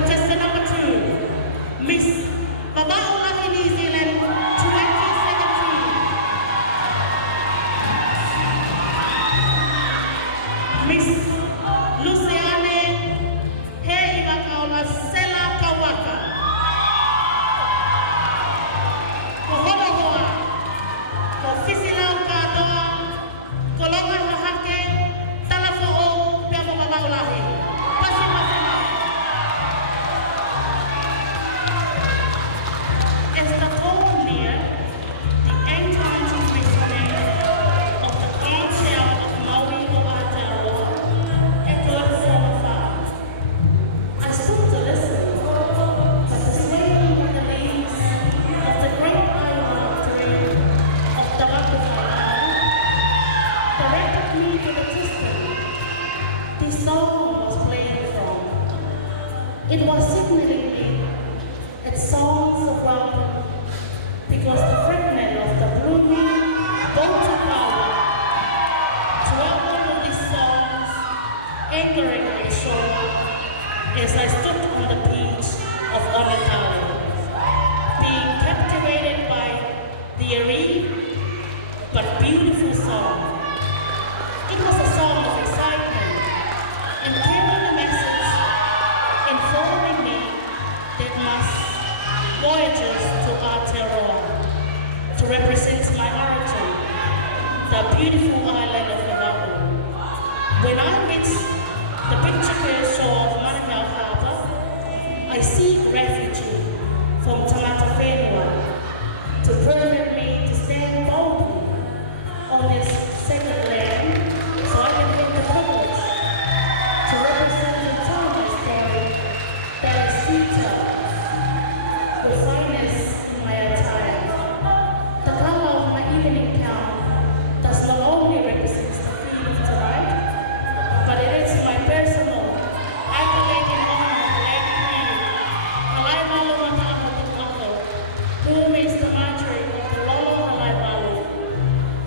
Contestant number 2, Miss Baba'ulahi New Zealand 2017. Miss Luciane Heivakaula Sela Kawaka. Koholohoa, Kofisilau Katoa, Kolonga Hahake, Talafo'o, Piamo Baba'ulahi. Pasipasima. As the home near the ancient vicinity of the old town of Maui o Aotearoa echoed from afar. I stood to listen, but the swaying of the leaves of the great island tree of Tawakufai directed me to the distance this song was playing from. It was signaling me its songs of welcome, because the fragment of the blooming Botu Kawa dwelt over these songs, anchoring my shore as I stood on the beach of Onatale, being captivated by the airy but beautiful song. It was a song of excitement and carrying a message informing me that my voyages to Aotearoa to represent my origin, the beautiful island of Oahu. When I reach the picturesque shore of Manukau Harbour, I seek refuge from Tangata Whenua to permit me to stand boldly on this sacred land, so I can get the privilege to represent and tell my story that is sweet the finest in my attire. The color of my evening gown does not only represent the theme of tonight, but it is my personal accolade in honor of Lady Queen, Halaiwalu Mata'ahatukako, whom is the martyr of the Lolo Halaiwalu,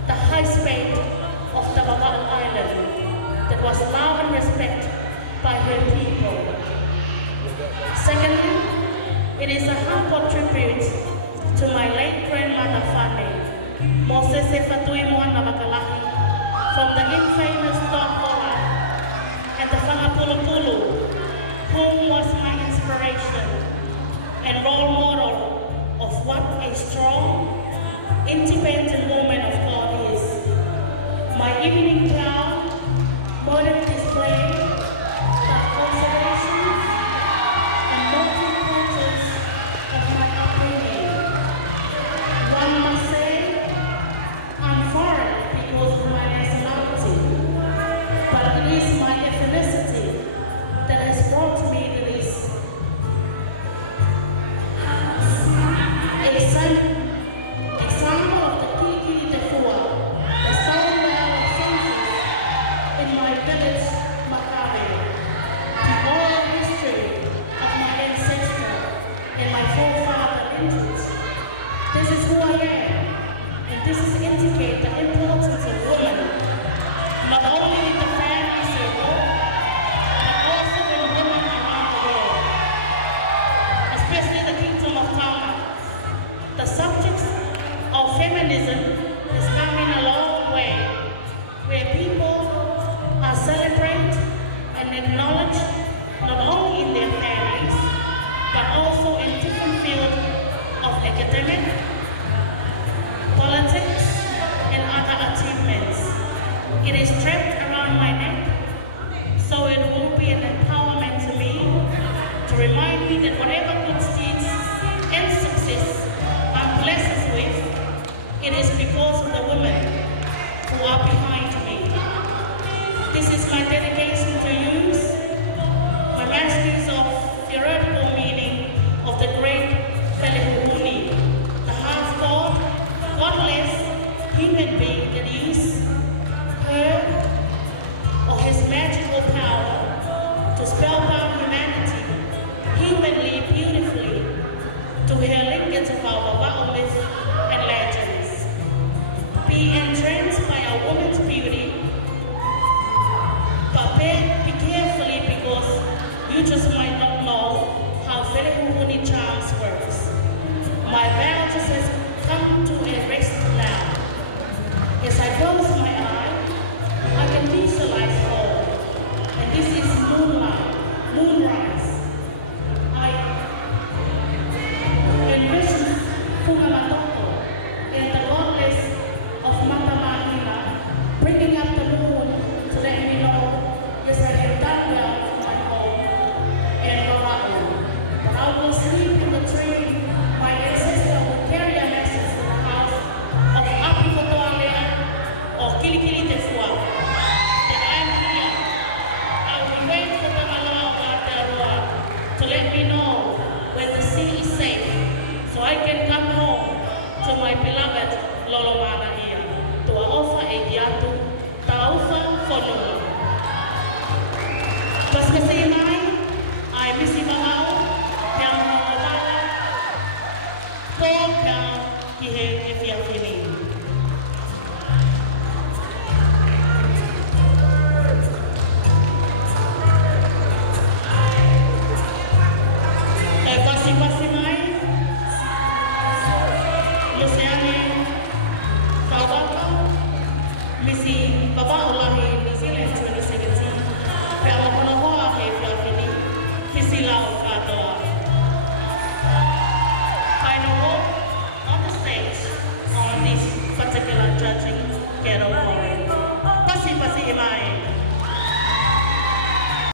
the high spade of the Baba'u Island that was loved and respected by her people. Secondly, it is a humble tribute to my late grandmother Fane, Mosese Fatui Moana Makalahi, from the infamous Tokola and the Whangapulupulu, whom was my inspiration and role model of what a strong, independent woman of God is. My evening gown, modern display, conservations, and motive portraits of my upbringing. One must say, I'm foreign because of my nationality, but it is my ethnicity that has brought me to this. Example of the Kiki Tefua, the stonewall of census in my village, Makabe, the oral history of my ancestor and my forefather lineage. This is who I am, and this is indicate the importance of women, not only in the family circle, but also in women around the world, especially the Kingdom of Tonga. The subject of feminism is coming a long way, where people are celebrated and acknowledged not only in their families, but also in different fields of academic, politics, and other achievements. It is strapped around my neck, so it will be an empowerment to me to remind me that whatever good deeds and success I'm blessed with, it is because of the women who are behind me. This is my dedication to use my masters of theoretical meaning of the great Pelehuhuni, the half-god, godless human being that uses her or his magical power to spellbound humanity humanly, beautifully, to her lineage of our Baba'u myths and legends. Be entranced by a woman's beauty, but be carefully, because you just might not know Fugamatoko, and the goddess of Matamahina, bringing up the moon to let me know yes, I have done well for my home and Oahu. But I will sleep in the dream. My ancestor will carry a message to the house of Api Kotoalea or Kilikili Te Fua. That I'm here. I will be waiting for the Maloa of Aotearoa to let me know when the sea is safe, so I can come home to my beloved Lolomana here to offer a giatu taufa whanua. Paskasinai, ai misi mamau, te amawala, ko ka ki he e whiawhini. E pasi